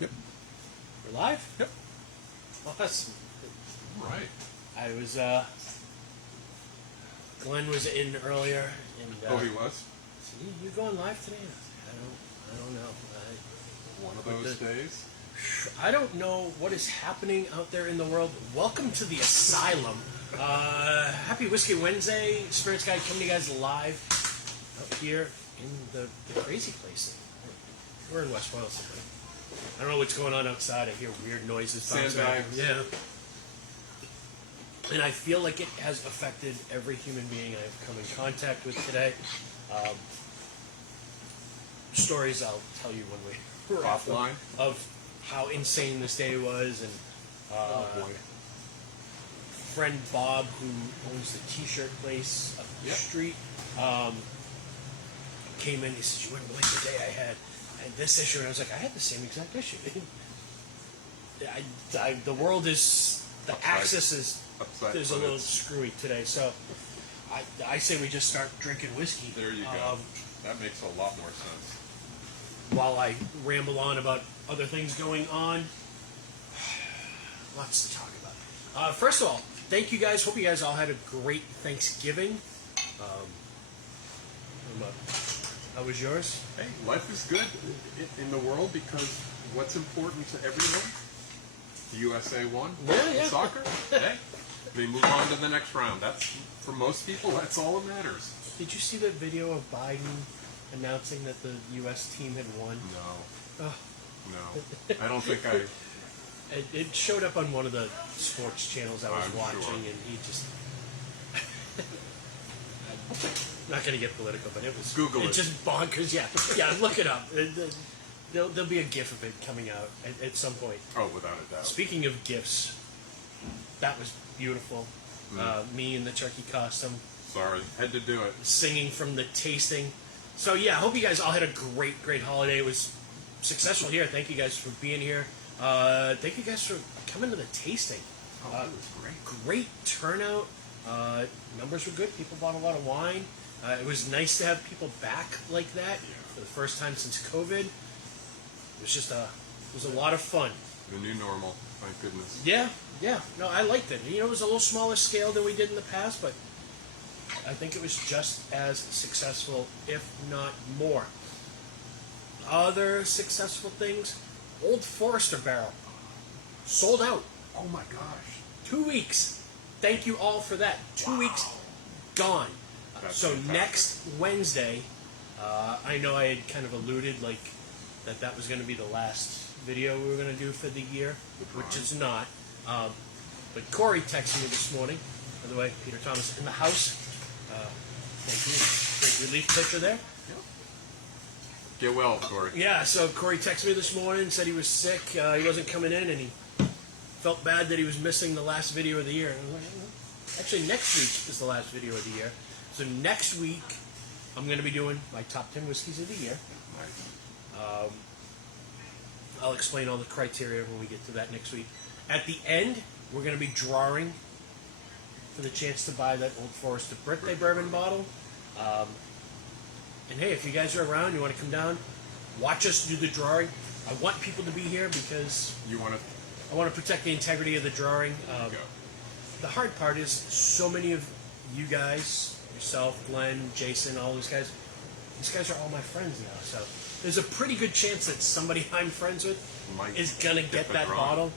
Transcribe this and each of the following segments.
Yep. We're live? Yep. Awesome. All right. I was, Glenn was in earlier, and Oh, he was? so you going live today? I don't know. One of those days? I don't know what is happening out there in the world. Welcome to the asylum. Happy Whiskey Wednesday. Spirits Guide coming to you guys live out here in the crazy place. We're in West Boylston, right? I don't know what's going on outside. I hear weird noises. Sandbags. Yeah. And I feel like it has affected every human being I've come in contact with today. Stories I'll tell you when we're Offline? of how insane this day was, and Oh, boy. friend Bob, who owns the t-shirt place up the Yep. street, came in. He said, "You wouldn't believe the day I had this issue," and I was like, "I had the same exact issue." The world is, the axis is a little screwy today, so I say we just start drinking whiskey. There you go. That makes a lot more sense. While I ramble on about other things going on. Lots to talk about. First of all, thank you guys. Hope you guys all had a great Thanksgiving. How was yours? Hey, life is good in the world because what's important to everyone? The USA won. Yeah. Soccer. Hey, they move on to the next round. That's, for most people, that's all that matters. Did you see that video of Biden announcing that the U.S. team had won? No. Oh. No. I don't think I... It showed up on one of the sports channels I was I'm watching, sure. and he just... I'm not going to get political, but it was... Google it. Just bonkers, yeah. Yeah, look it up. There'll be a GIF of it coming out at some point. Oh, without a doubt. Speaking of GIFs, that was beautiful. Me in the turkey costume. Sorry, had to do it. Singing from the tasting. So yeah, I hope you guys all had a great holiday. It was successful here. Thank you guys for being here. Thank you guys for coming to the tasting. Oh, that was great. Great turnout. Numbers were good. People bought a lot of wine. It was nice to have people back like that for the first time since COVID. It was just it was a lot of fun. The new normal, thank goodness. Yeah. No, I liked it. You know, it was a little smaller scale than we did in the past, but I think it was just as successful, if not more. Other successful things, Old Forester barrel. Sold out. Oh my gosh. 2 weeks. Thank you all for that. 2 weeks gone. That's So fantastic. next Wednesday, I know I had kind of alluded like that was going to be the last video we were going to do for the year, which it's not. But Corey texted me this morning. By the way, Peter Thomas in the house. Thank you. Great relief picture there. Get well, Corey. Yeah, so Corey texted me this morning, said he was sick, he wasn't coming in, and he felt bad that he was missing the last video of the year. And I was like, actually, next week is the last video of the year. So next week, I'm going to be doing my top 10 whiskeys of the year. Nice. I'll explain all the criteria when we get to that next week. At the end, we're going to be drawing for the chance to buy that Old Forester birthday bourbon bottle. And hey, if you guys are around, you want to come down, watch us do the drawing. I want people to be here because You want to... I want to protect the integrity of the drawing. Go. The hard part is so many of you guys, yourself, Glenn, Jason, all these guys are all my friends now. So there's a pretty good chance that somebody I'm friends with Might is going to get the that drawing. bottle.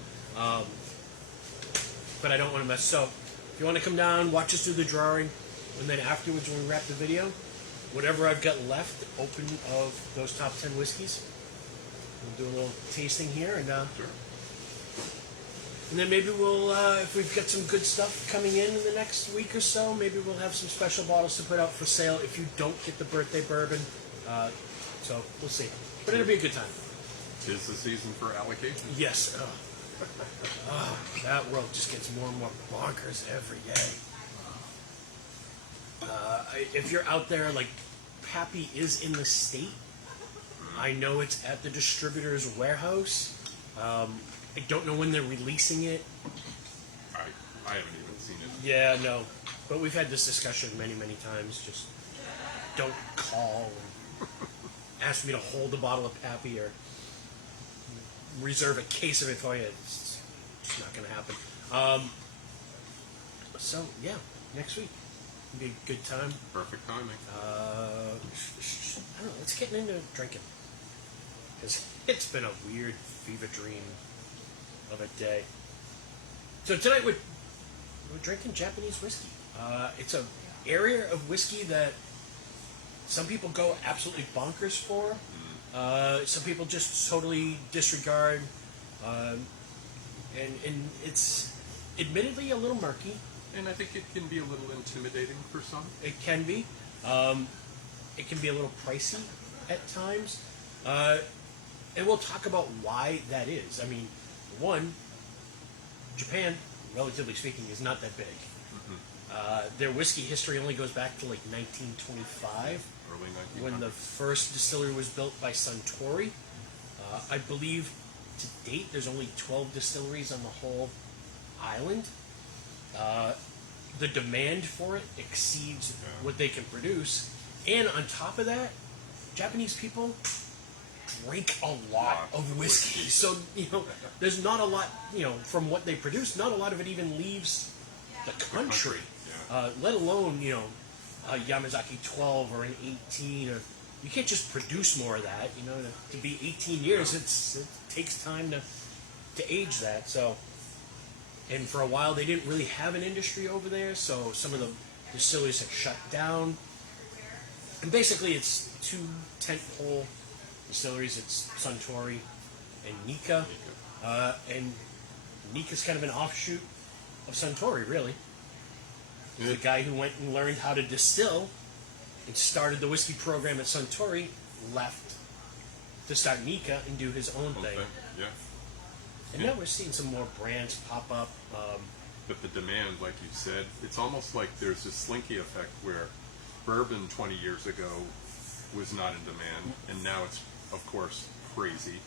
But I don't want to mess. So if you want to come down, watch us do the drawing, and then afterwards when we wrap the video, whatever I've got left open of those top 10 whiskeys, we'll do a little tasting here, and Sure. and then maybe we'll, if we've got some good stuff coming in the next week or so, maybe we'll have some special bottles to put out for sale if you don't get the birthday bourbon. So we'll see. But it'll be a good time. 'Tis the season for allocation. Yes. That world just gets more and more bonkers every day. If you're out there, like, Pappy is in the state. I know it's at the distributor's warehouse. I don't know when they're releasing it. I haven't even seen it. Yeah, no. But we've had this discussion many times. Just don't call and ask me to hold a bottle of Pappy or reserve a case of it for you. It's not going to happen. So yeah, next week be a good time. Perfect timing. I don't know. Let's get into drinking because it's been a weird fever dream of a day. So tonight we're drinking Japanese whiskey. It's an area of whiskey that some people go absolutely bonkers for. Some people just totally disregard, and it's admittedly a little murky. And I think it can be a little intimidating for some. It can be. It can be a little pricey at times. And we'll talk about why that is. I mean, one, Japan, relatively speaking, is not that big. Their whiskey history only goes back to like 1925, Early 1900s. when the first distillery was built by Suntory. I believe to date there's only 12 distilleries on the whole island. The demand for it exceeds what they can produce, and on top of that, Japanese people drink a lot of whiskey. So there's not a lot, from what they produce, not a lot of it even leaves the country. Let alone a Yamazaki 12 or an 18, or you can't just produce more of that. To be 18 years, it takes time to age that. So. And for a while, they didn't really have an industry over there, so some of the distilleries have shut down. And basically, it's two tentpole distilleries. It's Suntory and Nikka. And Nikka's kind of an offshoot of Suntory, really. The guy who went and learned how to distill and started the whiskey program at Suntory left to start Nikka and do his own thing. Yeah. And now we're seeing some more brands pop up. But the demand, like you said, it's almost like there's this slinky effect where bourbon 20 years ago was not in demand, and now it's, of course, crazy.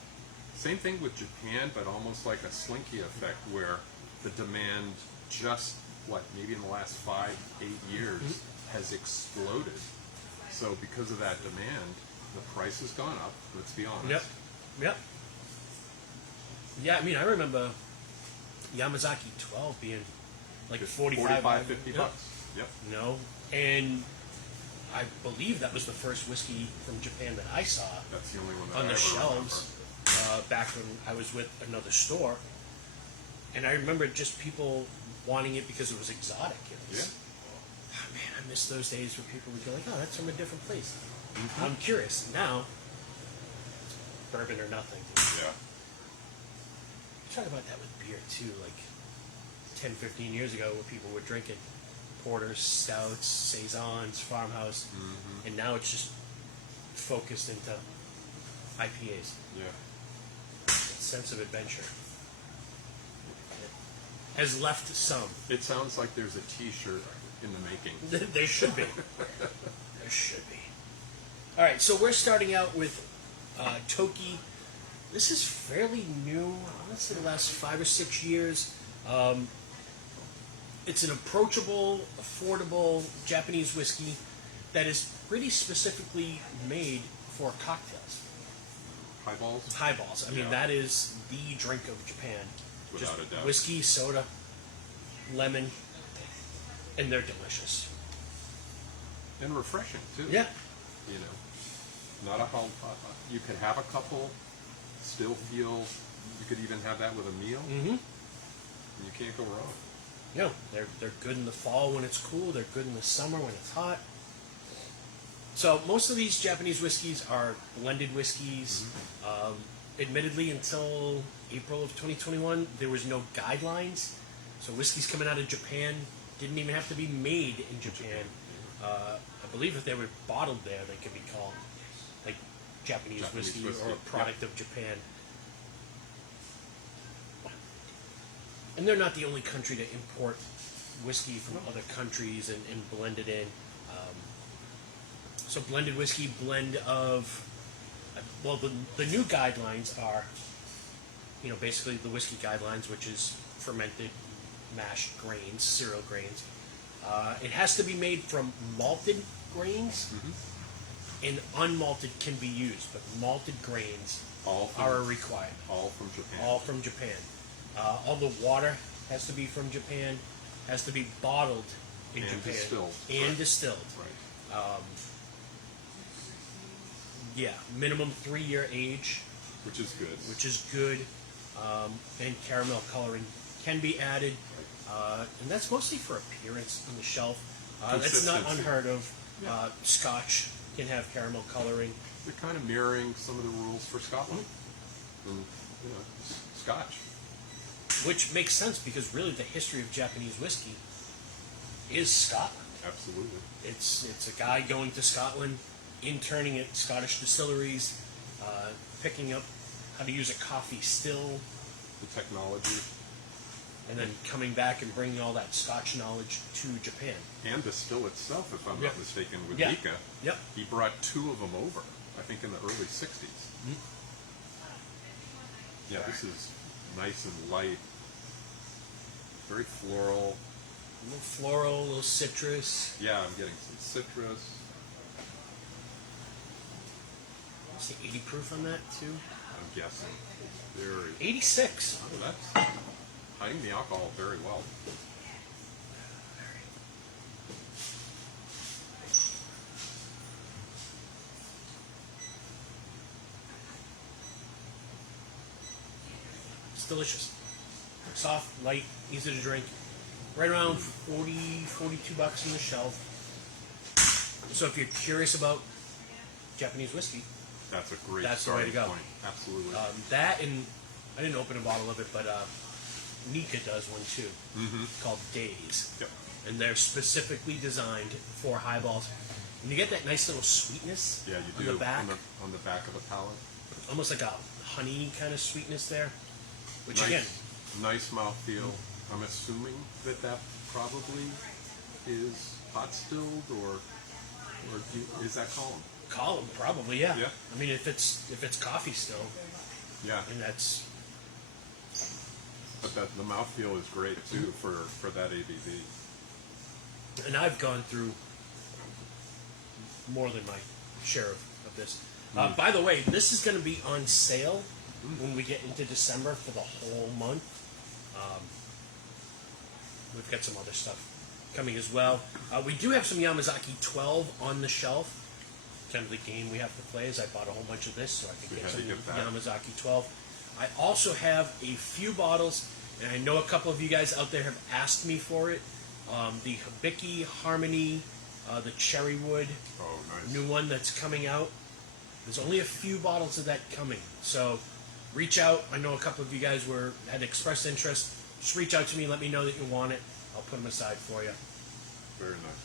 Same thing with Japan, but almost like a slinky effect where the demand just, maybe in the last 5-8 years has exploded. So because of that demand, the price has gone up, let's be honest. Yep. Yeah, I mean, I remember Yamazaki 12 being like 45, 50 bucks. Yep. And I believe that was the first whiskey from Japan that I saw That's the only one that on I the ever shelves back when I was with another store. And I remember just people wanting it because it was exotic. Oh, man, I miss those days where people would go like, oh, that's from a different place. I'm curious. Now, bourbon or nothing. Yeah. Talk about that with beer too, like 10, 15 years ago where people were drinking porters, stouts, saisons, farmhouse, and now it's just focused into IPAs. Yeah. That sense of adventure has left some. It sounds like there's a T-shirt in the making. There should be. There should be. All right, so we're starting out with Toki. This is fairly new. I want to say the last 5 or 6 years. It's an approachable, affordable Japanese whiskey that is pretty specifically made for cocktails. Highballs? Highballs. I mean, that is the drink of Japan. Without Just a doubt. whiskey, soda, lemon, and they're delicious. And refreshing, too. Yeah. Not a whole... you could have a couple, still feel... You could even have that with a meal. Mm-hmm. You can't go wrong. They're good in the fall when it's cool. They're good in the summer when it's hot. So most of these Japanese whiskeys are blended whiskeys. Admittedly, until April of 2021, there was no guidelines. So whiskeys coming out of Japan didn't even have to be made in Japan. I believe if they were bottled there, they could be called like Japanese whiskey or a product of Japan. And they're not the only country to import whiskey from other countries and blend it in. So blended whiskey, blend of... Well, the new guidelines are, basically the whiskey guidelines, which is fermented, mashed grains, cereal grains. It has to be made from malted grains, and unmalted can be used, but malted grains All from, are a requirement. all from Japan. All from Japan. All the water has to be from Japan. Has to be bottled in And Japan distilled. and Right. distilled. Right. Yeah, minimum 3-year age, Which is good. which is good. And caramel coloring can be added, and that's mostly for appearance on the shelf. That's not Consistency. unheard of. Yeah. Scotch can have caramel coloring. They're kind of mirroring some of the rules for Scotland. And, Scotch. Which makes sense because really the history of Japanese whiskey is Scotland. Absolutely. It's a guy going to Scotland, interning at Scottish distilleries, picking up how to use a coffee still, The technology and then coming back and bringing all that Scotch knowledge to Japan. and the still itself, if I'm Yeah. not mistaken, with Yeah. Nika. Yep. He brought 2 of them over, I think in the early 60s. Yeah, this is nice and light. Very floral. A little floral, a little citrus. Yeah, I'm getting some citrus. What's the 80 proof on that too? I'm guessing. Very. 86. Oh, that's hiding the alcohol very well. It's delicious. Soft, light, easy to drink. Right around 40, 42 bucks on the shelf. So if you're curious about Japanese whiskey, That's a great That's the way to starting go. point. Absolutely. that and I didn't open a bottle of it, but Nika does one too, called Days. Yep. And they're specifically designed for highballs. And you get that nice little sweetness Yeah, you on do. the back, On the back of a palate. almost like a honey kind of sweetness there. Which Nice, again, nice mouthfeel. I'm assuming that probably is pot stilled or is that column? column probably, yeah. Yeah. I mean, if it's coffee still, Yeah, and that's but the mouthfeel is great too for that ABV. and I've gone through more than my share of this. By the way, this is going to be on sale when we get into December for the whole month. We've got some other stuff coming as well. We do have some Yamazaki 12 on the shelf. Kind of the game we have to play is I bought a whole bunch of this so I could We get had to some get that. Yamazaki 12. I also have a few bottles, and I know a couple of you guys out there have asked me for it. The Hibiki Harmony, the Cherrywood, Oh, nice. new one that's coming out. There's only a few bottles of that coming, so reach out. I know a couple of you guys had expressed interest. Just reach out to me, let me know that you want it. I'll put them aside for you. Very nice.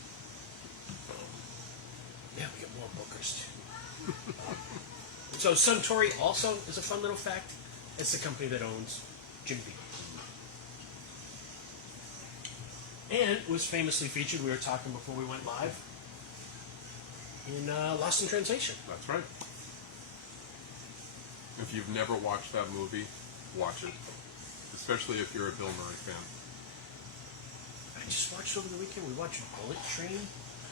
Yeah, we get more bookers too. So Suntory also is a fun little fact. It's the company that owns Jim Beam. And was famously featured, we were talking before we went live, in Lost in Translation. That's right. If you've never watched that movie, watch it. Especially if you're a Bill Murray fan. I just watched over the weekend, we watched Bullet Train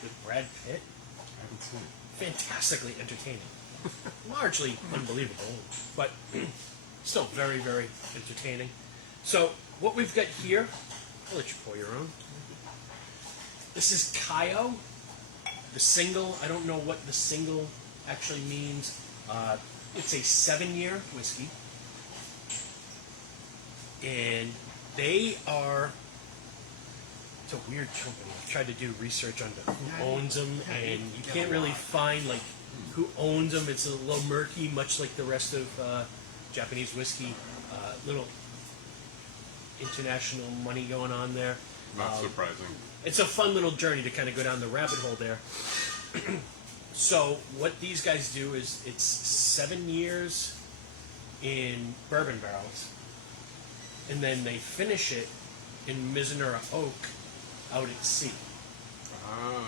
with Brad Pitt. I haven't seen it. Fantastically entertaining. Largely unbelievable, but still very, very entertaining. So, what we've got here, I'll let you pour your own. This is Kaio, the single. I don't know what the single actually means. It's a 7-year whiskey. And they are, it's a weird company. I've tried to do research on who owns them, and you can't really find like who owns them. It's a little murky, much like the rest of Japanese whiskey. Little international money going on there. Not surprising. It's a fun little journey to kind of go down the rabbit hole there. So what these guys do is it's 7 years in bourbon barrels, and then they finish it in Mizunara oak out at sea. Ah.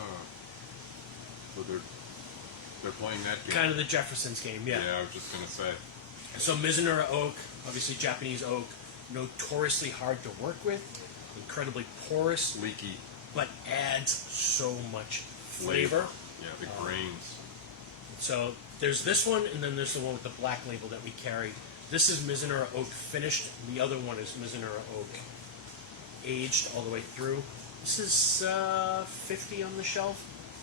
So they're playing that game. Kind of the Jefferson's game, yeah. Yeah, I was just gonna say. So Mizunara oak, obviously Japanese oak, notoriously hard to work with, incredibly porous, Leaky but adds so much flavor. Yeah, the grains. So There's this one, and then there's the one with the black label that we carry. This is Mizunara Oak finished. The other one is Mizunara Oak aged all the way through. This is 50 on the shelf.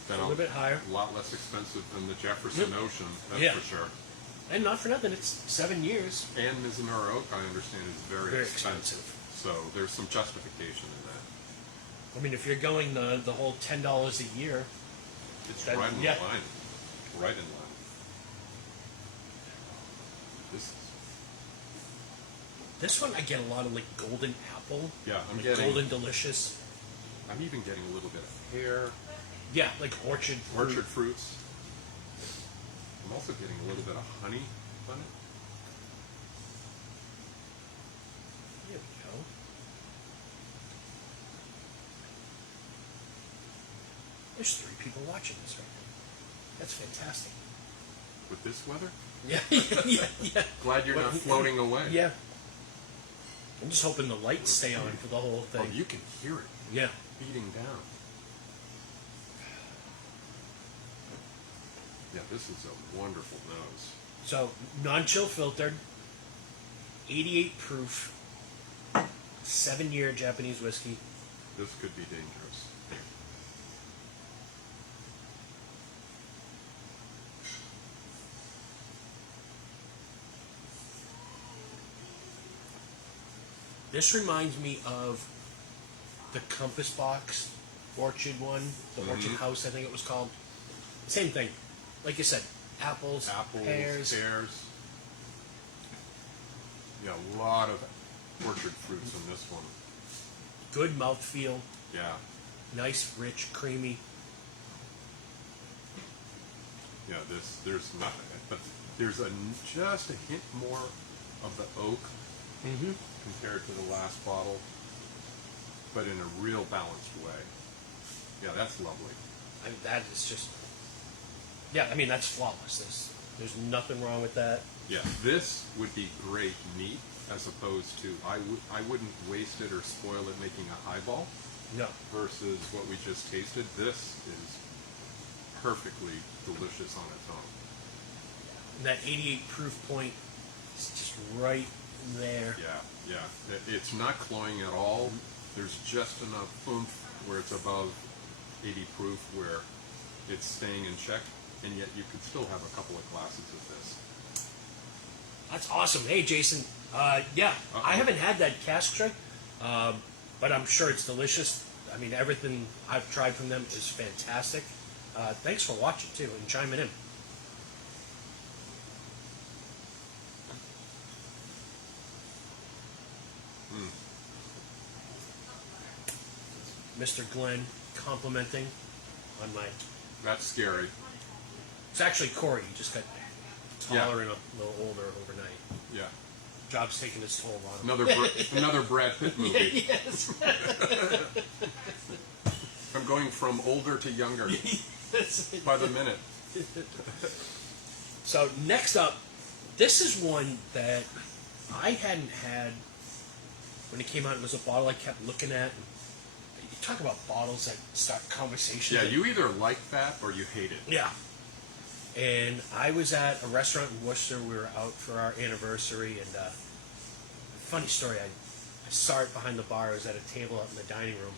Then a little bit higher. A lot less expensive than the Jefferson Ocean, that's Yeah. for sure. And not for nothing, it's 7 years. And Mizunara Oak, I understand, is very, Very expensive. expensive. So there's some justification in that. I mean, if you're going the whole $10 a year, It's That- right in yeah. line. Right in line. this one I get a lot of like golden apple. Yeah, I'm like getting. golden delicious. I'm even getting a little bit of pear, Yeah, like orchard. orchard fruits. I'm also getting a little bit of honey on it. There we go. There's 3 people watching this right now. That's fantastic. With this weather, Yeah, yeah. glad you're not floating away. Yeah. I'm just hoping the lights stay on for the whole Oh, thing. you can hear it Yeah. beating down. Yeah, this is a wonderful nose. So, non-chill filtered, 88 proof, 7-year Japanese whiskey. This could be dangerous. This reminds me of the Compass Box Orchard one, the Orchard House, I think it was called. Same thing. Like you said, apples, pears. Yeah, a lot of orchard fruits in this one. Good mouthfeel, Yeah, nice, rich, creamy. yeah. There's nothing, but there's just a hint more of the oak Mm-hmm. compared to the last bottle, but in a real balanced way. Yeah, that's lovely. I mean, that is just, yeah, I mean, that's flawless. There's nothing wrong with that. Yeah, this would be great neat as opposed to I wouldn't waste it or spoil it making a highball No. versus what we just tasted. This is perfectly delicious on its own. And that 88 proof point is just right there. Yeah. It's not cloying at all. There's just enough oomph where it's above 80 proof where it's staying in check, and yet you could still have a couple of glasses of this. That's awesome. Hey, Jason. Yeah, I haven't had that cask strength, but I'm sure it's delicious. I mean, everything I've tried from them is fantastic. Thanks for watching, too, and chiming in. Mr. Glenn complimenting on my... That's scary. It's actually Corey. He just got Yeah. taller and a little older overnight. Yeah. Job's taking its toll on him. Another Brad Pitt movie. Yes. I'm going from older to younger by the minute. So next up, this is one that I hadn't had when it came out. It was a bottle I kept looking at. You talk about bottles that start conversations. Yeah, you either like that or you hate it. Yeah. And I was at a restaurant in Worcester. We were out for our anniversary, and funny story. I saw it behind the bar. I was at a table out in the dining room.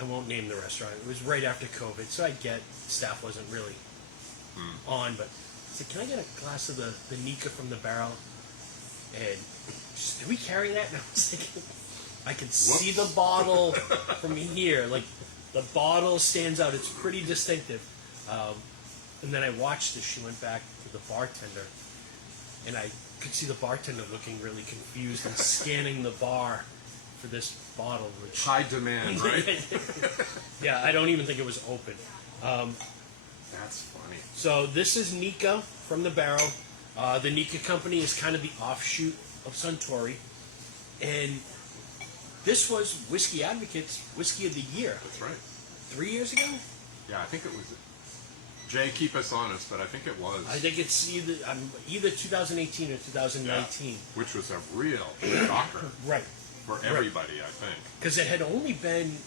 I won't name the restaurant. It was right after COVID, so I get staff wasn't really on. But I said, "Can I get a glass of the Nika from the barrel?" And she said, "Did we carry that?" And I was thinking, I could see the bottle from here. Like the bottle stands out. It's pretty distinctive. And then I watched as she went back to the bartender, and I could see the bartender looking really confused and scanning the bar for this bottle. Which, High demand, right? yeah, I don't even think it was open. That's funny. So this is Nika from the barrel. The Nika company is kind of the offshoot of Suntory, and this was Whiskey Advocate's Whiskey of the Year That's right. 3 years ago. Yeah, I think it was. Jay, keep us honest, but I think it was. I think it's either 2018 or 2019. Yeah, which was a real shocker Right. for everybody, I think. Because it had only been,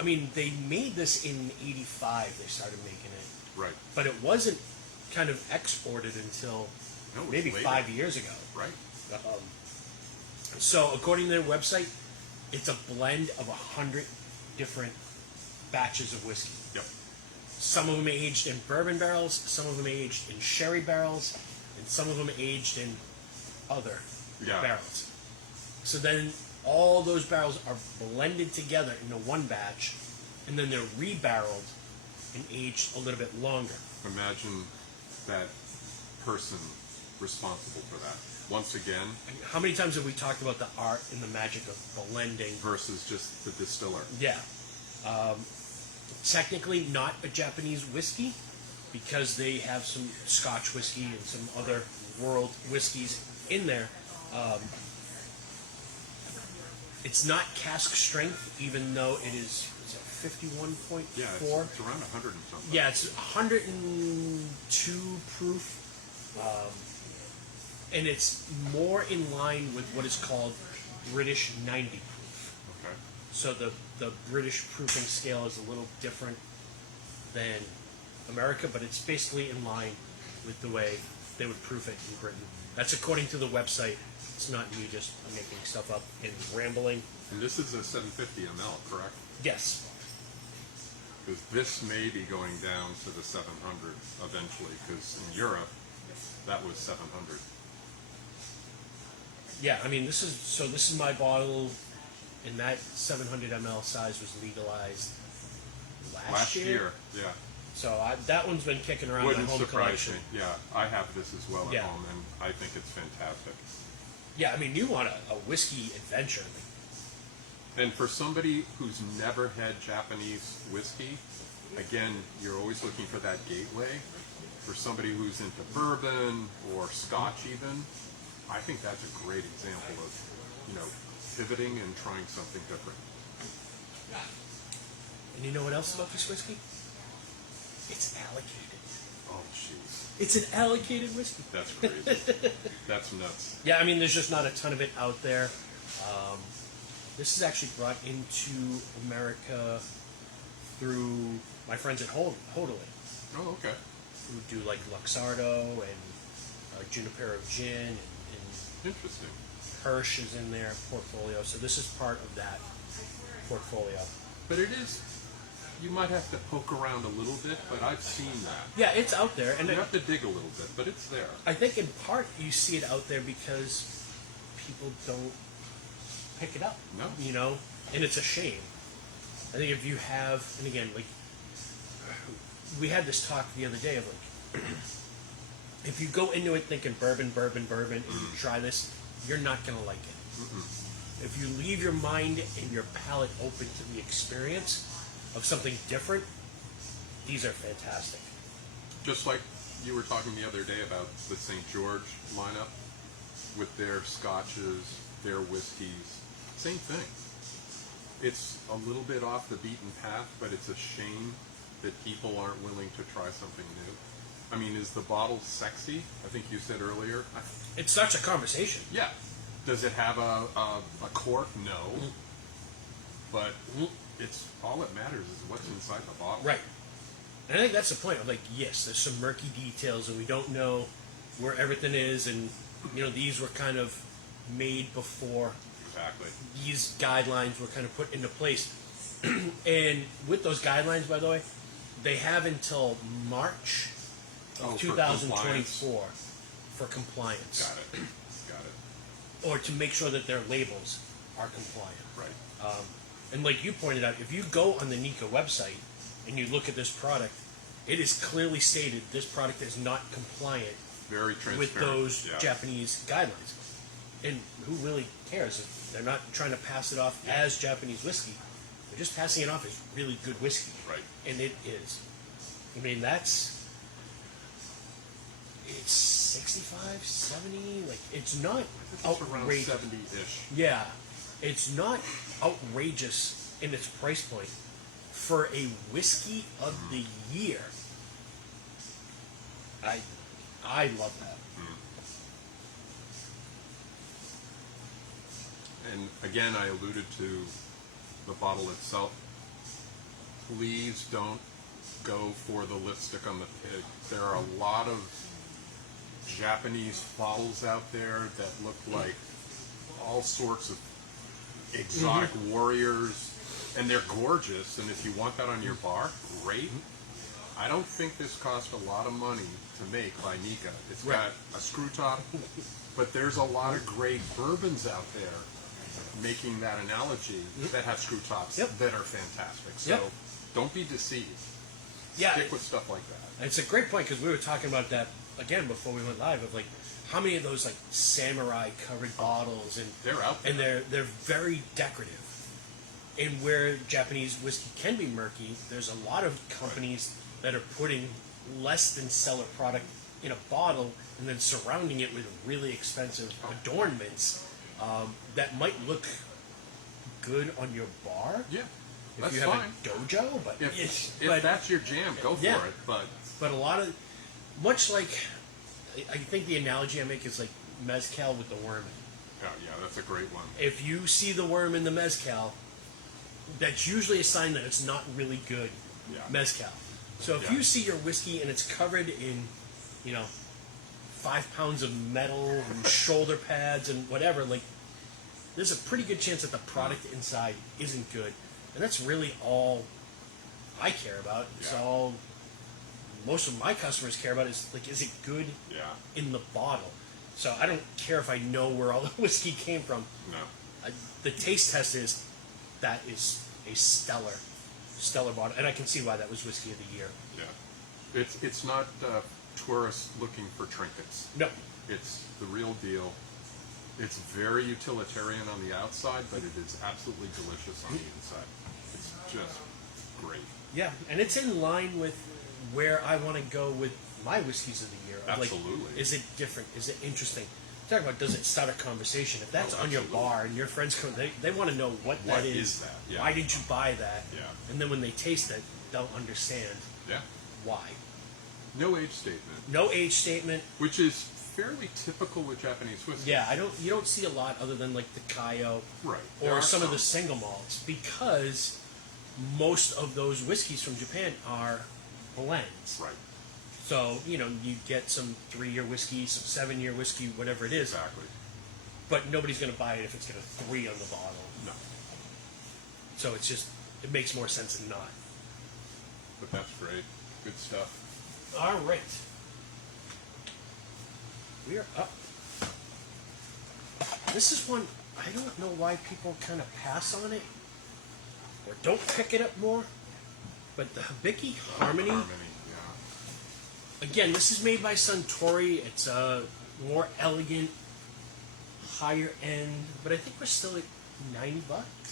I mean, they made this in '85. They started making it, Right. but it wasn't kind of exported until No, it's maybe later. 5 years ago. Right. So according to their website, it's a blend of 100 different batches of whiskey. Yep. Some of them aged in bourbon barrels, some of them aged in sherry barrels, and some of them aged in other barrels. So then all those barrels are blended together into one batch, and then they're rebarreled and aged a little bit longer. Imagine that person responsible for that. Once again, How many times have we talked about the art and the magic of blending? versus just the distiller. Yeah. Technically not a Japanese whiskey because they have some Scotch whiskey and some other world whiskeys in there. It's not cask strength, even though it is it 51.4? Yeah, it's around 100 and something. Yeah, it's 102 proof. And it's more in line with what is called British 90 proof. Okay. So the British proofing scale is a little different than America, but it's basically in line with the way they would proof it in Britain. That's according to the website. It's not me just making stuff up and rambling. And this is a 750 ml, correct? Yes. Because this may be going down to the 700 eventually, because in Europe, that was 700. Yeah, I mean, this is my bottle, and that 700 ml size was legalized last year. Yeah. So that one's been kicking around Wouldn't my home surprise collection. me. Yeah, I have this as well at Yeah. home, and I think it's fantastic. Yeah, I mean, you want a whiskey adventure. And for somebody who's never had Japanese whiskey, again, you're always looking for that gateway. For somebody who's into bourbon or Scotch even, I think that's a great example of, pivoting and trying something different. And you know what else about this whiskey? It's allocated. Oh, jeez. It's an allocated whiskey. That's crazy. That's nuts. Yeah, I mean, there's just not a ton of it out there. This is actually brought into America through my friends at Hodley, Oh, okay. who do like Luxardo and Junipero Gin, and Interesting. Hirsch is in their portfolio. So this is part of that portfolio. But it is, you might have to poke around a little bit, but I've seen that. Yeah, it's out there, and You have to dig a little bit, but it's there. I think in part you see it out there because people don't pick it up. No. And it's a shame. I think if you have, and again, like, we had this talk the other day of like, if you go into it thinking bourbon, and you try this, you're not going to like it. If you leave your mind and your palate open to the experience of something different, these are fantastic. Just like you were talking the other day about the St. George lineup with their scotches, their whiskeys. Same thing. It's a little bit off the beaten path, but it's a shame that people aren't willing to try something new. I mean, is the bottle sexy? I think you said earlier. It starts a conversation. Yeah. Does it have a cork? No. But it's all that matters is what's inside the bottle. Right. And I think that's the point. I'm like, yes, there's some murky details, and we don't know where everything is, and these were kind of made before Exactly. these guidelines were kind of put into place. And with those guidelines, by the way, they have until March of 2024 for compliance. Got it. Or to make sure that their labels are compliant. Right. And like you pointed out, if you go on the Nika website and you look at this product, it is clearly stated this product is not compliant Very transparent. with those Yeah. Japanese guidelines. And who really cares? If they're not trying to pass it off as Japanese whiskey. They're just passing it off as really good whiskey. Right. And it is. I mean, it's 65, 70, like, it's not It's around outrageous. 70-ish. Yeah, it's not outrageous in its price point for a whiskey of the year. I love that. And again, I alluded to the bottle itself. Please don't go for the lipstick on the pig. There are a lot of Japanese bottles out there that look like all sorts of exotic warriors, and they're gorgeous. And if you want that on your bar, great. I don't think this cost a lot of money to make by Nika. It's got a screw top, but there's a lot of great bourbons out there making that analogy that have screw tops that are fantastic. So don't be deceived. Yeah, Stick with stuff like that. It's a great point because we were talking about that again before we went live of like how many of those like samurai covered bottles and They're out there. and they're very decorative. And where Japanese whiskey can be murky, there's a lot of companies that are putting less than stellar product in a bottle and then surrounding it with really expensive adornments that might look good on your bar. Yeah, If that's you have fine. a dojo, but If but, that's your jam, go for it. but a lot of much like I think the analogy I make is like mezcal with the worm in it. Yeah, that's a great one. If you see the worm in the mezcal, that's usually a sign that it's not really good mezcal. So if you see your whiskey and it's covered in, 5 pounds of metal and shoulder pads and whatever, like there's a pretty good chance that the product inside isn't good. And that's really all I care about. It's all most of my customers care about is like, is it good in the bottle? So I don't care if I know where all the whiskey came from. No. The taste test is that is a stellar bottle, and I can see why that was whiskey of the year. Yeah. It's not tourists looking for trinkets. No. It's the real deal. It's very utilitarian on the outside, but it is absolutely delicious on the inside. It's just great. Yeah, and it's in line with where I want to go with my whiskeys of the year. Absolutely. Like, is it different? Is it interesting? Talk about does it start a conversation? If that's on your bar and your friends come, they want to know what that is. What is that? Yeah. Why did you buy that? Yeah. And then when they taste it, they'll understand why. No age statement. No age statement. Which is fairly typical with Japanese whiskey. Yeah, you don't see a lot other than like the Kaio Right. There or are some of the single malts because most of those whiskeys from Japan are blends. Right. So, you get some 3-year whiskey, some 7-year whiskey, whatever it is. Exactly. But nobody's going to buy it if it's got a 3 on the bottle. No. So it makes more sense than not. But that's great. Good stuff. All right. We are up. This is one, I don't know why people kind of pass on it or don't pick it up more, but the Hibiki Harmony. Again, this is made by Suntory. It's a more elegant, higher end, but I think we're still at $90.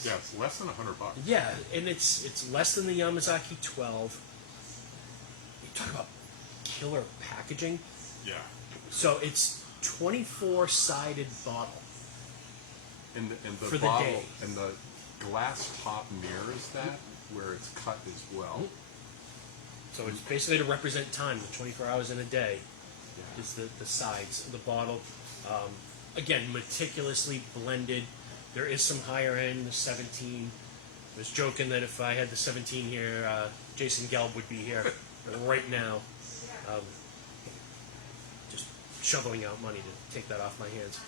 Yeah, it's less than $100. Yeah, and it's less than the Yamazaki 12. You talk about killer packaging. Yeah. So it's 24-sided bottle. And the For the bottle day. and the glass top mirrors that where it's cut as well. So it's basically to represent time, the 24 hours in a day is the sides of the bottle. Again, meticulously blended. There is some higher end, the 17. I was joking that if I had the 17 here, Jason Gelb would be here right now. Just shoveling out money to take that off my hands.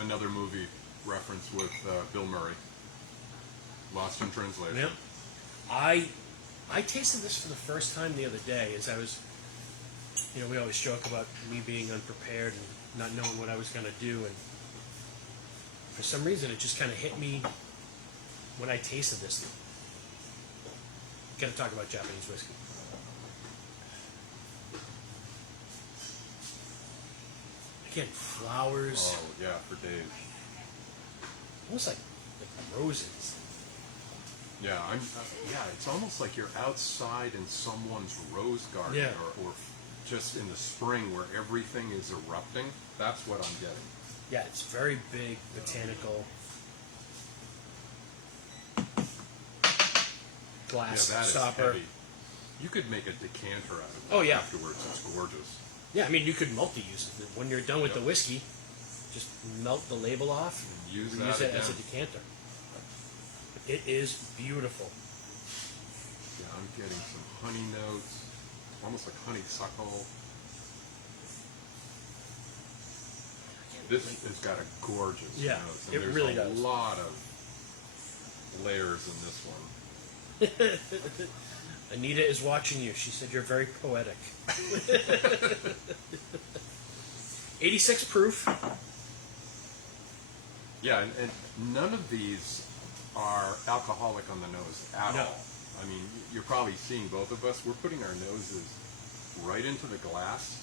Another movie reference with Bill Murray. Lost in Translation. Yep. I tasted this for the first time the other day as I was, we always joke about me being unprepared and not knowing what I was going to do, and for some reason it just kind of hit me when I tasted this. Got to talk about Japanese whiskey. Again, flowers. Oh yeah, for days. Almost like roses. Yeah, it's almost like you're outside in someone's rose garden, or just in the spring where everything is erupting. That's what I'm getting. Yeah, it's very big, botanical. Glass Yeah, that is stopper. heavy. You could make a decanter out of it. Oh, yeah. Afterwards, it's gorgeous. Yeah, I mean, you could multi-use it. When you're done with the whiskey, just melt the label off And use use that it as a again. decanter. It is beautiful. Yeah, I'm getting some honey notes, almost like honeysuckle. This has got a gorgeous nose, and it there's really a does. lot of layers in this one. Anita is watching you. She said you're very poetic. 86 proof. Yeah, and none of these are alcoholic on the nose at No. all. I mean, you're probably seeing both of us. We're putting our noses right into the glass,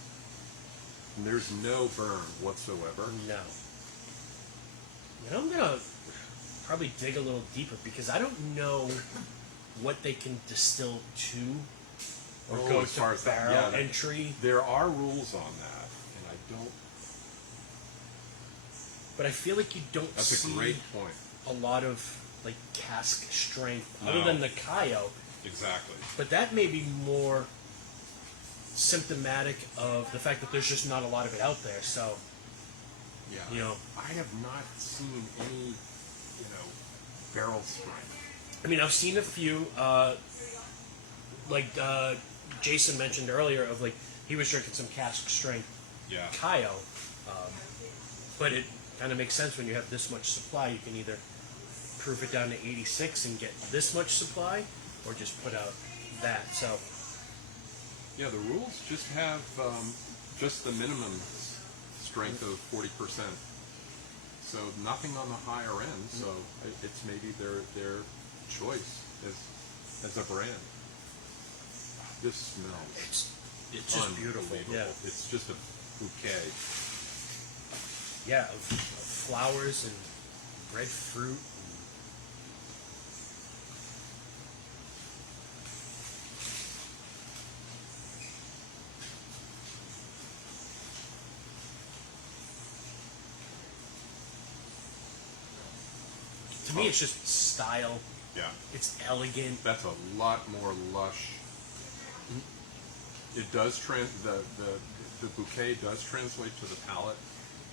and there's no burn whatsoever. No. And I'm gonna probably dig a little deeper because I don't know what they can distill to or Oh, go as far to as that, barrel yeah, that- entry. There are rules on that, and I don't. But I feel like you don't That's see a great point. a lot of like cask strength other No. than the Cayo. Exactly. But that may be more symptomatic of the fact that there's just not a lot of it out there. So, Yeah. you know, I have not seen any, barrel strength. I mean, I've seen a few, like Jason mentioned earlier, of like he was drinking some cask strength Yeah. Cayo, but it kind of makes sense when you have this much supply. You can either proof it down to 86 and get this much supply, or just put out that. So, Yeah, the rules just have just the minimum strength of 40%. So nothing on the higher end. So it's maybe their choice as a brand. This smells it's just beautiful. unbelievable. Yeah, It's just a bouquet. yeah, of flowers and red fruit. To me, it's just style. Yeah. It's elegant. That's a lot more lush. It does the bouquet does translate to the palate.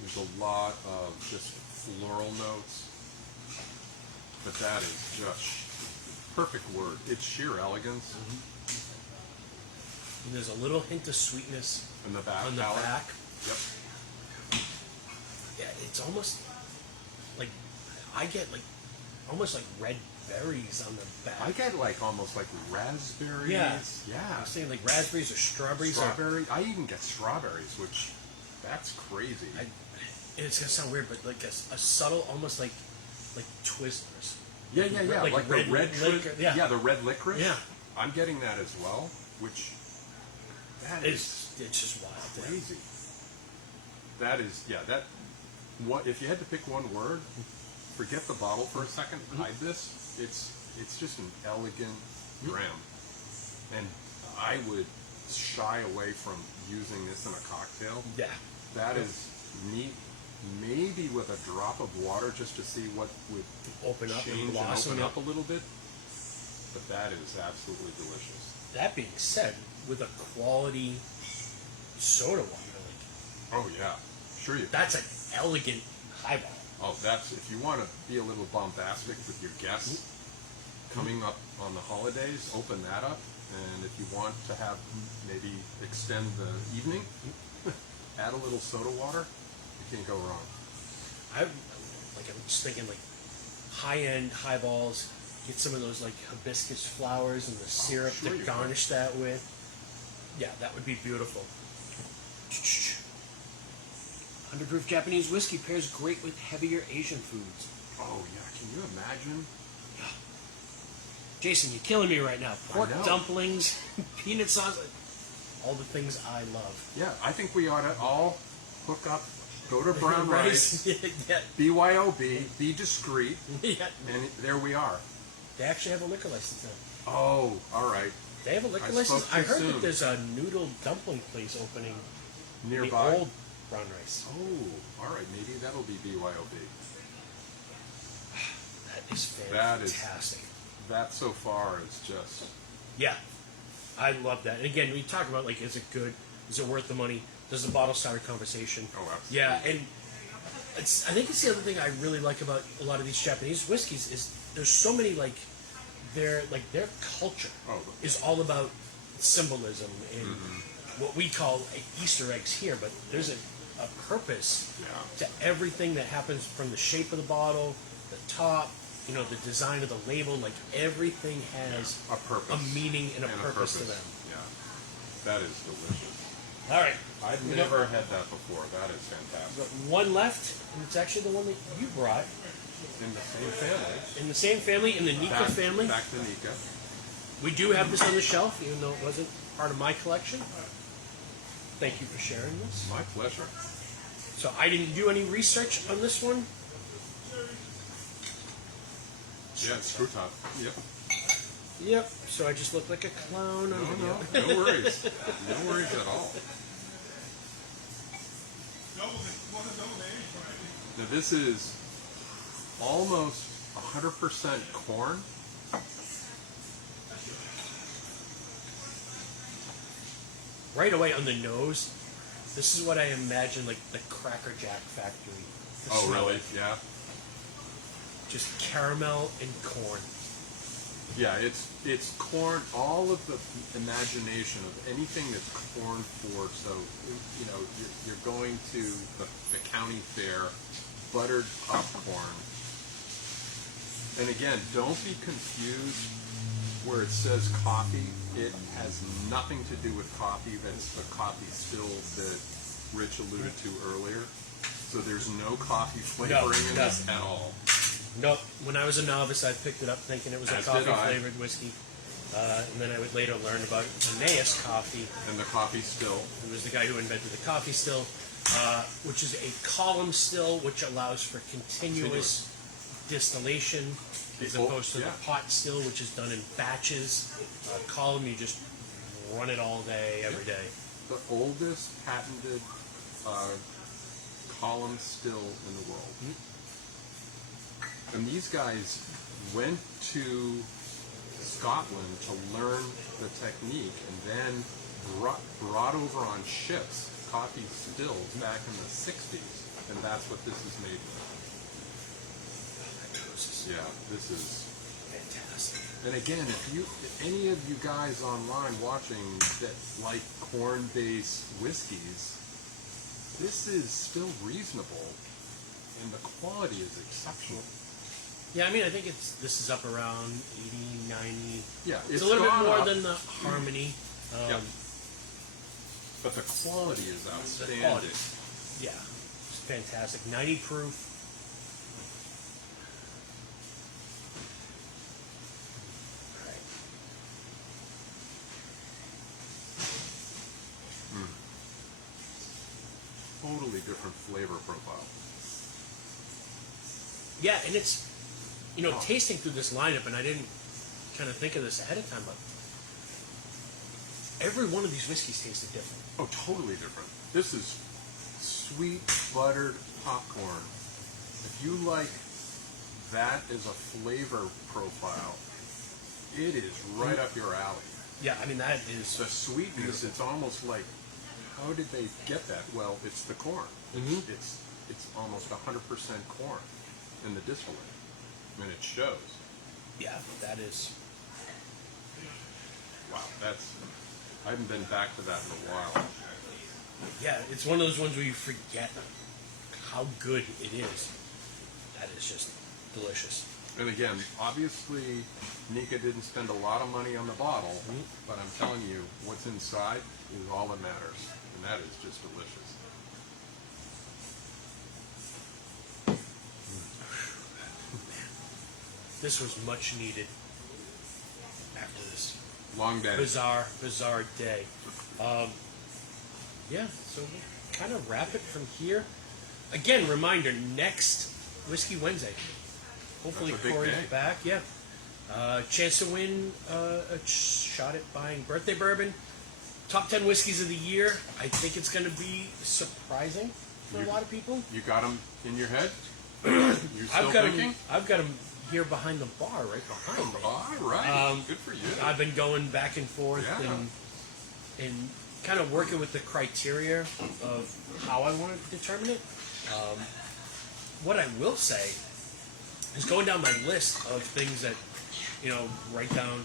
There's a lot of just floral notes, but that is just perfect word. It's sheer elegance. And there's a little hint of sweetness And the back on the palate. back. Yep. Yeah, it's almost like I get like almost like red berries on the back. I get like almost like raspberries. Yeah. Yeah. I'm saying like raspberries or strawberries. Strawberry. I even get strawberries, which that's crazy. And it's gonna sound weird, but like a subtle, almost like Twizzlers. Yeah. Like the red liquor, yeah. the red licorice. Yeah. I'm getting that as well, which that is It's just wild. Yeah. crazy. That is that. What if you had to pick one word? Forget the bottle for a second. Hide this. It's just an elegant dram, and I would shy away from using this in a cocktail. Yeah. That is neat. Maybe with a drop of water just to see what would Open up and change and blossom. open up a little bit. But that is absolutely delicious. That being said, with a quality soda water, like Oh yeah, sure you. that's an elegant highball. Oh, that's if you want to be a little bombastic with your guests coming up on the holidays. Open that up, and if you want to have maybe extend the evening, add a little soda water. You can't go wrong. I'm just thinking like high-end highballs. Get some of those like hibiscus flowers and the syrup sure to you garnish that with. Yeah, that would be beautiful. 100 proof Japanese whiskey pairs great with heavier Asian foods. Oh yeah, can you imagine? Jason, you're killing me right now. Pork know. dumplings, peanut sauce, all the things I love. Yeah, I think we ought to all hook up, go to Brown Rice, yeah. BYOB, be discreet, Yeah. and there we are. They actually have a liquor license now. Oh, all right. They have a liquor I license. spoke I too heard soon. that there's a noodle dumpling place opening Nearby. the old Brown Rice. Oh, all right. Maybe that'll be BYOB. That is That is- fantastic. That so far is just Yeah, I love that. And again, we talk about like, is it good? Is it worth the money? Does the bottle start a conversation? Oh, absolutely. Yeah, and I think it's the other thing I really like about a lot of these Japanese whiskeys is there's so many like their culture is all about symbolism and what we call Easter eggs here, but there's a purpose to everything that happens, from the shape of the bottle, the top, the design of the label. Like everything has a purpose, a meaning and a purpose to them. Yeah, that is delicious. All right, I've never had that before. That is fantastic. got one left, and it's actually the one that you brought. In the same family. In the same family, in the Nika family. Back to Nika. We do have this on the shelf, even though it wasn't part of my collection. Thank you for sharing this. My pleasure. So I didn't do any research on this one. Yeah, it's screw top. Yep. Yep. So I just look like a clown on video. No worries. No worries at all. Now this is almost 100% corn. Right away on the nose, this is what I imagine like the Cracker Jack factory. Oh, really? Yeah. Just caramel and corn. Yeah, it's corn. All of the imagination of anything that's corn forward. So you're going to the county fair, buttered popcorn. And again, don't be confused where it says coffee. It has nothing to do with coffee. That's the coffee still that Rich alluded to earlier. So there's no coffee flavoring in this at all. Nope. When I was a novice, I picked it up thinking it was a coffee-flavored whiskey. And then I would later learn about Anais coffee. And the coffee still. Who was the guy who invented the coffee still, which is a column still, which allows for continuous distillation, as opposed to the pot still, which is done in batches. Column, you just run it all day, every day. The oldest patented column still in the world. And these guys went to Scotland to learn the technique and then brought over on ships coffee stills back in the 60s. And that's what this is made with. Yeah, this is fantastic. And again, if any of you guys online watching that like corn-based whiskeys, this is still reasonable, and the quality is exceptional. Yeah, I mean, I think this is up around 80, 90. Yeah, it's a little bit more than the Harmony. Yeah. But the quality is outstanding. The quality, yeah, it's fantastic. 90 proof. Totally different flavor profile. Yeah, and it's, tasting through this lineup, and I didn't kind of think of this ahead of time, but every one of these whiskeys tasted different. Oh, totally different. This is sweet buttered popcorn. If you like that as a flavor profile, it is right up your alley. Yeah, I mean, that is the sweetness. Beautiful. It's almost like, how did they get that? Well, it's the corn. It's almost 100% corn in the distillate, and it shows. Yeah, that is. Wow, I haven't been back to that in a while. Yeah, it's one of those ones where you forget how good it is. That is just delicious. And again, obviously, Nika didn't spend a lot of money on the bottle, but I'm telling you, what's inside is all that matters, and that is just delicious. This was much needed after this long day, bizarre day. Yeah, so we'll kind of wrap it from here. Again, reminder: next Whiskey Wednesday. Hopefully Corey's back. Yeah, chance to win a shot at buying birthday bourbon. Top 10 whiskeys of the year. I think it's going to be surprising for a lot of people. You got them in your head? You're still thinking? I've got them here behind the bar, right behind me. All right. Good for you. I've been going back and forth and kind of working with the criteria of how I want to determine it. What I will say is going down my list of things that write down.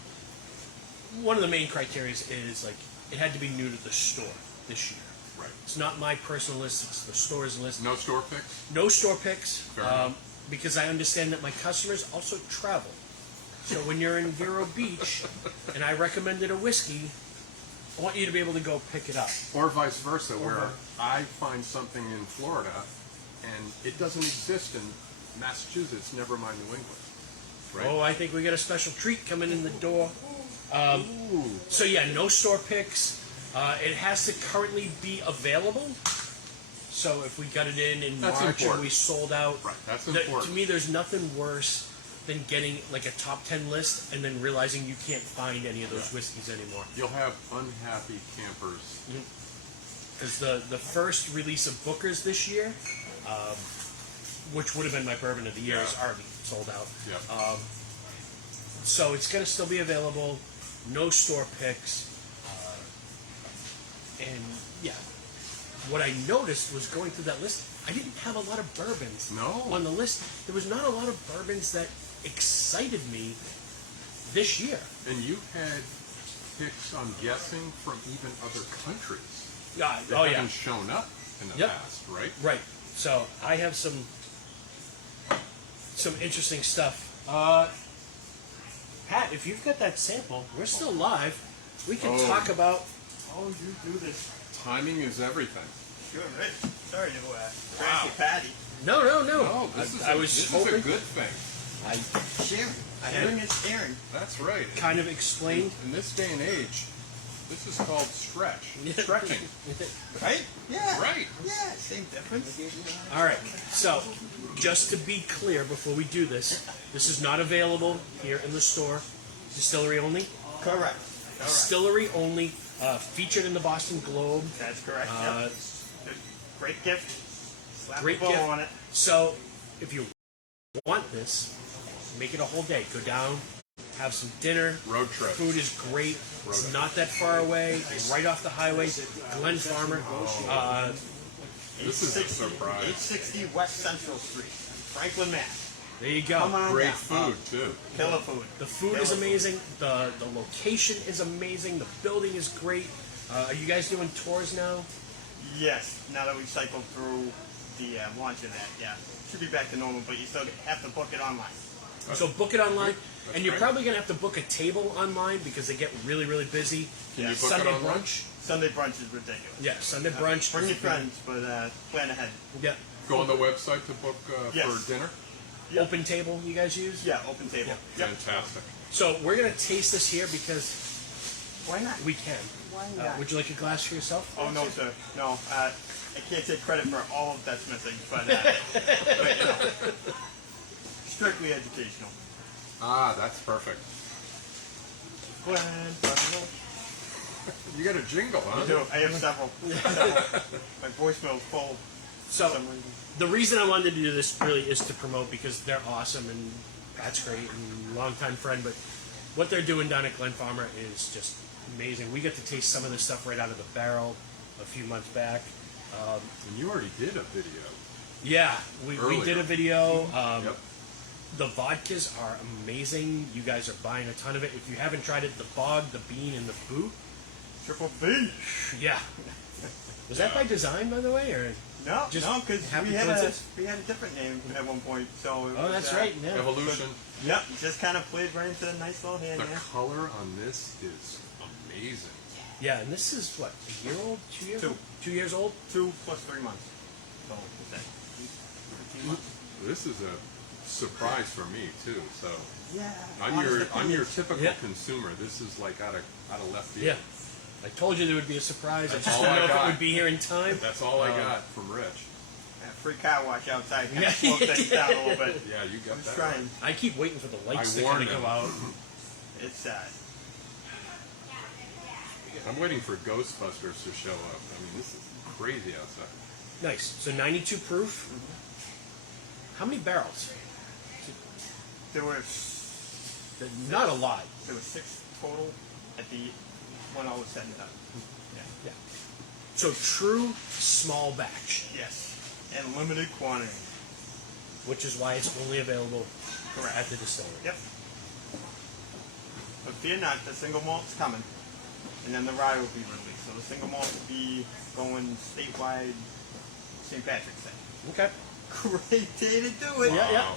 One of the main criteria is like it had to be new to the store this year. Right. It's not my personal list; it's the store's list. No store picks? No store picks, Fair enough. because I understand that my customers also travel. So when you're in Vero Beach and I recommended a whiskey, I want you to be able to go pick it up. Or vice versa, where I find something in Florida and it doesn't exist in Massachusetts, never mind New England. Right? Oh, I think we got a special treat coming in the door. Ooh. So yeah, no store picks. It has to currently be available. So if we got it in That's March important. and we sold out, Right, that's important. To me, there's nothing worse than getting like a top 10 list and then realizing you can't find any of those whiskeys anymore. You'll have unhappy campers. Because the first release of Booker's this year, which would have been my bourbon of the year, is already sold out. Yeah. So it's going to still be available. No store picks. And yeah, what I noticed was going through that list, I didn't have a lot of bourbons No. on the list. There was not a lot of bourbons that excited me this year. And you had picks, I'm guessing, from even other countries Yeah. that Oh yeah. haven't shown up in the Yep. past, right? Right. So I have some interesting stuff. Pat, if you've got that sample, we're still live. We can Oh. talk about. Oh, you do this. Timing is everything. Sure, right. Sorry to crash Patty. No. Oh, I was this hoping. is a good thing. I Sharon. I Sharing had is Aaron. That's right. kind of explained. In this day and age, this is called stretch. Stretching. Right? Yeah. Right. Yeah, same difference. All right. So, just to be clear, before we do this, this is not available here in the store. Distillery only. Correct. Distillery only. Featured in the Boston Globe. That's correct. Uh, Yep. Great gift. Slap Great a bow gift. on it. So, if you want this, make it a whole day. Go down, have some dinner. Road trip. Food is great. It's Road not that far away. Right off the highway. Glenpharmer. This is a surprise. 860 West Central Street, Franklin, Mass. There you go. Come on Great down. food, too. Killer food. The food is amazing. The location is amazing. The building is great. Are you guys doing tours now? Yes. Now that we've cycled through the launch of that, yeah, should be back to normal. But you still have to book it online. So book it online, That's and you're great. probably gonna have to book a table online because they get really, really busy. Can you book Sunday it online? brunch. Sunday brunch is ridiculous. Yeah, Sunday brunch. Bring your friends, but plan ahead. Yeah. Go on the website to book Yes. for dinner. Yep. Open table you guys use? Yeah, open table. Yep. Fantastic. So we're gonna taste this here because Why not? we can. Why not? Would you like a glass for yourself? Oh no, sir. No, I can't take credit for all of that's missing, but you know, strictly educational. Ah, that's perfect. You got a jingle, huh? I do. I have several. My voicemail's full So for some reason. the reason I wanted to do this really is to promote because they're awesome and Pat's great and longtime friend. But what they're doing down at Glenpharmer is just amazing. We get to taste some of this stuff right out of the barrel a few months back. And you already did a video. Yeah, we Earlier. did a video. Yep. The vodkas are amazing. You guys are buying a ton of it. If you haven't tried it, the Bog, the Bean, and the Boot. Triple B. Yeah. Was that by design, by the way, or? No, Just no, because happy we had coincidence? a different name at one point. So it Oh, was, that's right. Yeah. Evolution. Yep, just kind of played right into a nice little hand The there. color on this is amazing. Yeah, and this is what, a year old, 2 years Two. old? 2 years old? 2 plus 3 months. So what's that? 13 months. This is a surprise for me too. So Yeah. I'm your typical Yeah. consumer. This is like out of left field. Yeah. I told you there would be a surprise. That's I just all didn't I know if it got. would be here in time. That's all I got from Rich. Free car wash outside. Kind Yeah. of slowed things down a little bit. Yeah, you got Just that. trying. I keep waiting for the lights I to warned kind of him. go out. It's I'm waiting for Ghostbusters to show up. I mean, this is crazy outside. Nice. So 92 proof. How many barrels? there were Not a lot. 6 total at the when all was said and done. Yeah. Yeah. So true small batch, Yes. And limited quantity. which is why it's only available Correct. at the distillery. Yep. But fear not, the single malt's coming. And then the rye will be released. So the single malt will be going statewide St. Patrick's Day. Okay. Great day to do it. Yeah, yeah. Wow.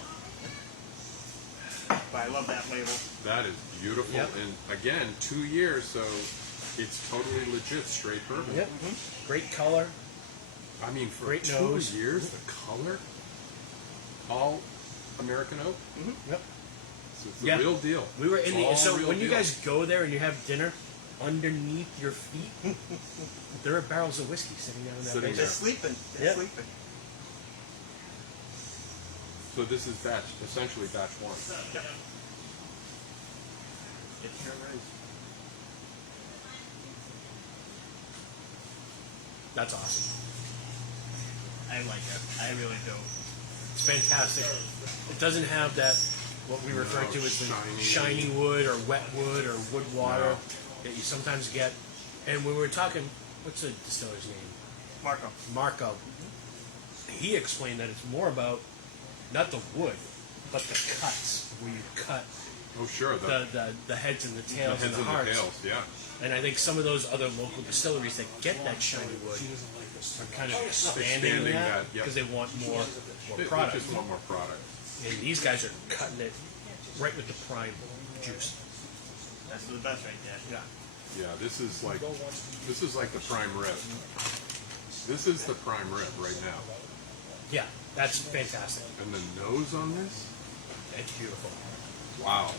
But I love that label. That is beautiful. Yep. And again, 2 years, so it's totally legit straight bourbon. Yep. Great color. I mean, for Great 2 nose. years, the color, all American oak. Yep. So it's Yeah. the real deal. We were in It's the all so real when you deal. guys go there and you have dinner, underneath your feet, there are barrels of whiskey sitting down in that Sitting They're basement. sleeping. They're Yep. sleeping. So this is essentially batch 1. It sure is. That's awesome. I like it. I really do. It's fantastic. It doesn't have that what we refer to as the shiny wood or wet wood or wood water that you sometimes get. And when we were talking, what's the distiller's name? Marco. Marco. He explained that it's more about not the wood, but the cuts where you cut Oh, sure. The the heads and the tails heads and the hearts. tails, yeah. And I think some of those other local distilleries that get that shiny wood are kind of expanding Expanding that that, yep. because they want more They product. just want more product. And these guys are cutting it right with the prime juice. That's the best right there. Yeah. Yeah, this is like the prime rib. This is the prime rib right now. Yeah, that's fantastic. And the nose on this? It's beautiful. Wow.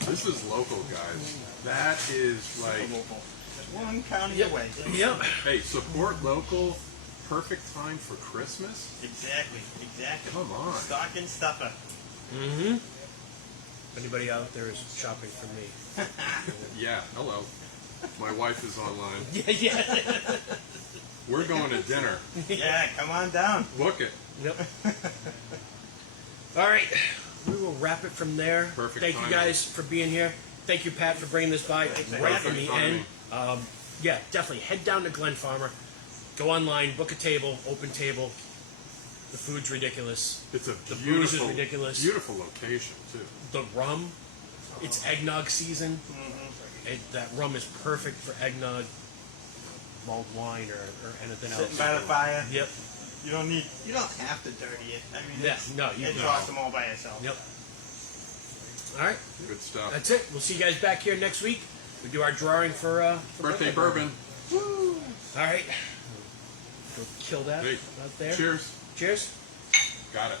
This is local, guys. That is like, Local. One county Yep. away. Yep. hey, support local. Perfect time for Christmas. Exactly. Exactly. Come on. Stocking stuffer. Mm-hmm. If anybody out there is shopping for me. Yeah, hello. My wife is online. Yeah, yeah. We're going to dinner. Yeah, come on down. Book it. Yep. All right. We will wrap it from there. Perfect Thank timing. you guys for being here. Thank you, Pat, for bringing this by right in the timing. end. Yeah, definitely head down to Glenpharmer. Go online, book a table, open table. The food's ridiculous. It's a The booze is beautiful, ridiculous. beautiful location too. The rum, it's eggnog season. That rum is perfect for eggnog, mulled wine, or anything Sitting else. by the fire. Yep. You don't have to dirty it. I mean, Yeah, it's, no, you it's don't. awesome all by itself. Yep. All right. Good stuff. That's it. We'll see you guys back here next week. We do our drawing for Birthday bourbon. All right. Go kill that Hey, out there. cheers. Cheers. Got it.